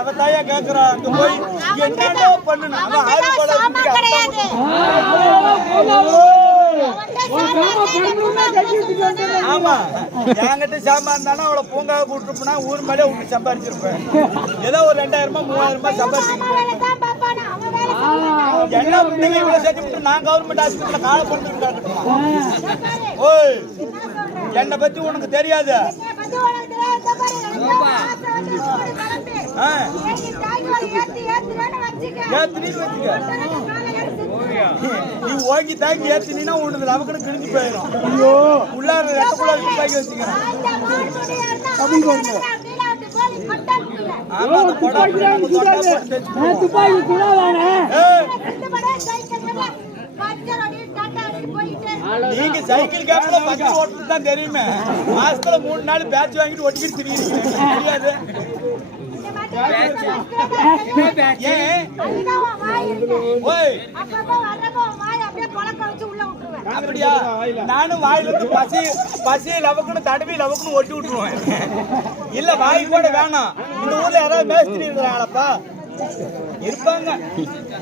அவ தாயா கேக்குறா அங்க போய் என்னடா பண்ணணும் அவன் ஆறு கூட சாமா கிடையாது. ஆமா. என்கிட்ட சாம்பார் தானே அவளை பூங்காவை கூட்டு போனா ஊர் மேலே விட்டு சம்பாரிச்சிருப்பேன். ஏதோ ஒரு ரெண்டாயிரம் ரூபாய் மூவாயிரம் ரூபாய் சம்பாரிச்சிருப்பேன். என்ன பண்ணீங்க இவ்வளவு சேர்த்து விட்டு? நான் கவர்மெண்ட் ஆஸ்பத்திரியில காலை பண்ணிட்டு ஓய்? என்னை பத்தி உனக்கு தெரியாது. நீ ஓங்கி தாங்கி ஏத்தினா உனக்கு நமக்கு கிழிஞ்சு போயிடும். உள்ளார ரெட்டக்குள்ள துப்பாக்கி வச்சுக்கிறேன் அந்த மாடுபடியா இருந்தா அவன் கிடக்குறான், கீழே விட்டு கோழி கொட்டான் கீழே. ஆமா அந்த கொடா நம்ம தொட்டா போட்டு வச்சுக்குவோம். துப்பாக்கி கூட வேணே ஏய், ரெண்டு படம் சைக்கிள் மேல பஞ்சர் அடி, டாட்டா அடி போயிட்டு நீங்க சைக்கிள் கேப்ல பத்து ஓட்டுறது தான் தெரியுமே. மாசத்துல மூணு நாள் பேட்ச் வாங்கிட்டு ஒட்டிக்கிட்டு திரியிருக்கீங்க தெரியாது. அப்படியா? நானும் வாயில இருந்து பசி பசி லவக்குன்னு தடவி லவக்குன்னு ஒட்டி விட்டுருவேன். இல்ல வாய் கூட வேணாம். இந்த ஊர்ல யாராவது மேஸ்திரி இருக்கிறாங்களப்பா இருப்பாங்க.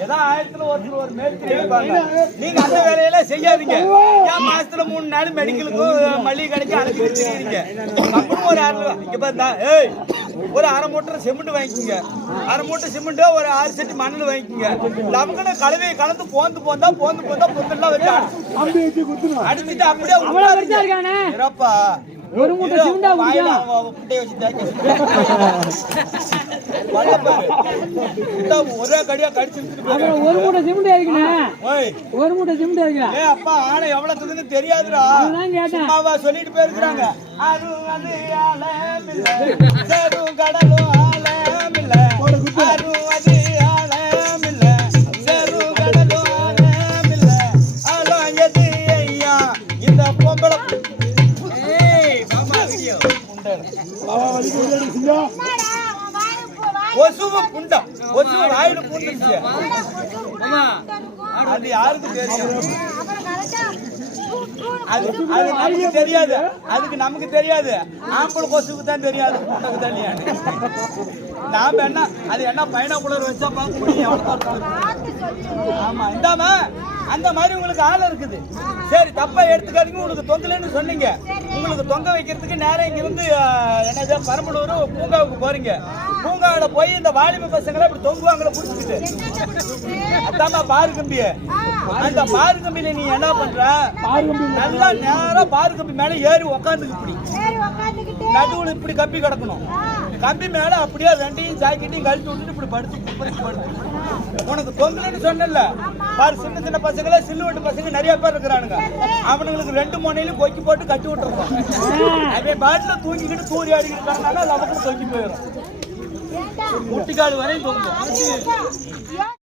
ஏதோ ஆயிரத்துல ஒருத்தர் ஒரு மேஸ்திரி இருப்பாங்க. நீங்க அந்த வேலையெல்லாம் செய்யாதீங்க. ஏன் மாசத்துல மூணு நாள் மெடிக்கலுக்கும் மளிகை கடைக்கு அழைச்சிட்டு தெரியுறீங்க நம்மளும் ஒரு அரை இங்க பார்த்தா ஏய் ஒரு அரை மூட்டை சிமெண்ட் வாங்கிக்கோங்க. அரை மூட்டை சிமெண்ட் ஒரு ஆறு செட்டி மணல் வாங்கிக்கோங்க. லவங்கன கலவையை கலந்து போந்து போந்தா போந்து போந்தா பொங்கல்லாம் வச்சு அடிச்சுட்டு அப்படியே இறப்பா. ஒரு மூட்டை சிமெண்டா வாயில புட்டைய வச்சு ஒரே கடியா கடிச்சு ஒரு மூட்டை சிமெண்ட் ஓய், ஒரு மூட்டை சிமெண்ட் இருக்குண்ணா ஏய் அப்பா ஆனை எவ்வளவுக்குதுன்னு தெரியாதுடா அதுதான் கேட்டேன். சும்மாவா சொல்லிட்டு போயிருக்கிறாங்க அது அது ஆலமில்ல, செரும் கடலும் ஆலமில்ல. அது அது ஆலமில்ல, செரும் கடலும் ஆலமில்ல. ஆலம் எது ஐயா? இந்த பொம்பளை ஏய், மாமா வீடியோ. முண்டை. கொசுவு புண்டம் கொசுவு வாயில பூந்துருச்சு? அது யாருக்கு தெரியும்? அது அது நமக்கு தெரியாது. அதுக்கு நமக்கு தெரியாது. ஆம்பளை கொசுக்கு தான் தெரியாது. புண்டக்கு தனியான்னு நாம என்ன அது என்ன பைனாக்குலர் வச்சா பார்க்க முடியும். ஆமா இந்தாமா அந்த மாதிரி உங்களுக்கு ஆள் இருக்குது. சரி தப்பா எடுத்துக்காதீங்க. உங்களுக்கு தொங்கலன்னு சொன்னீங்க. உங்களுக்கு தொங்க வைக்கிறதுக்கு நேரம் இங்க இருந்து அஹ், என்னது பரம்பலூர் பூங்காவுக்கு போறீங்க. பூங்காவில போய் இந்த வாலிப பசங்களை இப்படி தொங்குவாங்கள புடிச்சுக்கிட்டு? அதாம்மா பாரு கம்பி அந்த பாரு கம்பியில நீ என்ன பண்ற? நல்லா நேரா பாரு கம்பி மேல ஏறி உக்காந்துக்கு இப்படி. நடுவுல இப்படி கம்பி கிடக்கணும். கம்பி மேல அப்படியே ரெண்டையும் ஜாக்கெட்டையும் கழட்டி விட்டுட்டு இப்படி படுத்து குப்புறச்சு படுத்து. உனக்கு தொங்கலன்னு சொன்னல பாரு சின்ன சின்ன பசங்களே சில்லுவட்டு பசங்க நிறைய பேர் இருக்கிறானுங்க. அவனுங்களுக்கு ரெண்டு முனையிலும் கொக்கி போட்டு கட்டி விட்டுருக்கோம். அவன் பாட்டுல தூங்கிக்கிட்டு தூரி ஆடிக்கிட்டு இருக்காங்கன்னா நமக்கு தொங்கி போயிடும் ஏண்டா? முட்டிக்கால் வரையும் தொங்கும்?